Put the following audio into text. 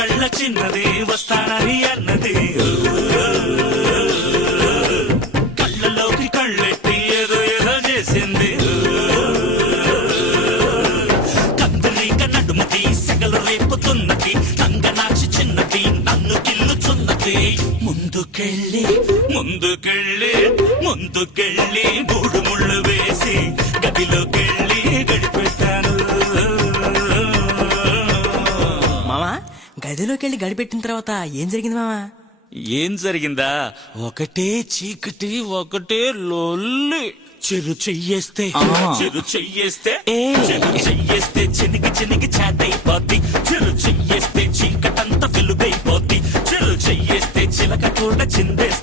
కళ్ళ చిన్నది వస్తానని అన్నది కళ్ళలోకి కళ్ళెట్టి ఏదో ఏదో చేసింది కందిరీక నడుముది సెగలు రేపుతున్నది నంగనాచి చిన్నది నన్ను గిల్లుచున్నది ముందుకెళ్ళి ముందుకెళ్ళి ముందుకెళ్ళి మూడు ముళ్ళు వేసి గదిలోకెళ్ళి గడిపెట్టాను. మామా గదిలోకి వెళ్ళి గడిపెట్టిన తర్వాత ఏం జరిగింది మామా? ఏం జరిగిందా? ఒకటే చీకటి ఒకటే లొల్లి. చెరు చెయ్యేస్తే చెరు చెయ్యేస్తే చెరు చెయ్యేస్తే చినిగి చినిగి చాటైపోద్ది. చెరు చెయ్యేస్తే చీకటంతా వెలుగైపోద్ది. చెరు చెయ్యేస్తే చిలక కూడా చిందేస్తుంది.